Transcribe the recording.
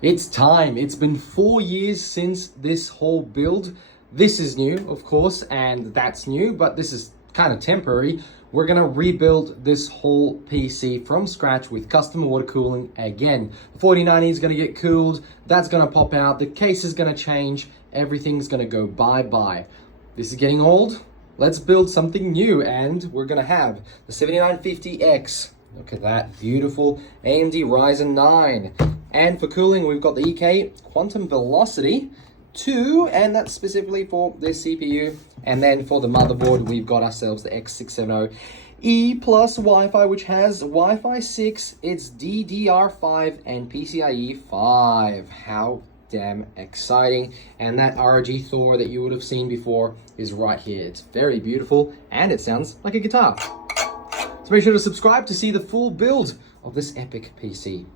It's time. It's been 4 years since this whole build. This is new, of course, and that's new, but this is kind of temporary. We're gonna rebuild this whole PC from scratch with custom water cooling again. The 4090 is gonna get cooled, that's gonna pop out, the case is gonna change, everything's gonna go bye-bye. This is getting old. Let's build something new, and we're gonna have the 7950X. Look at that, beautiful AMD Ryzen 9. And for cooling, we've got the EK Quantum Velocity 2, and that's specifically for this CPU. And then for the motherboard, we've got ourselves the X670E plus Wi-Fi, which has Wi-Fi 6, it's DDR5 and PCIe 5. How damn exciting. And that ROG Thor that you would have seen before is right here. It's very beautiful, and it sounds like a guitar. So make sure to subscribe to see the full build of this epic PC.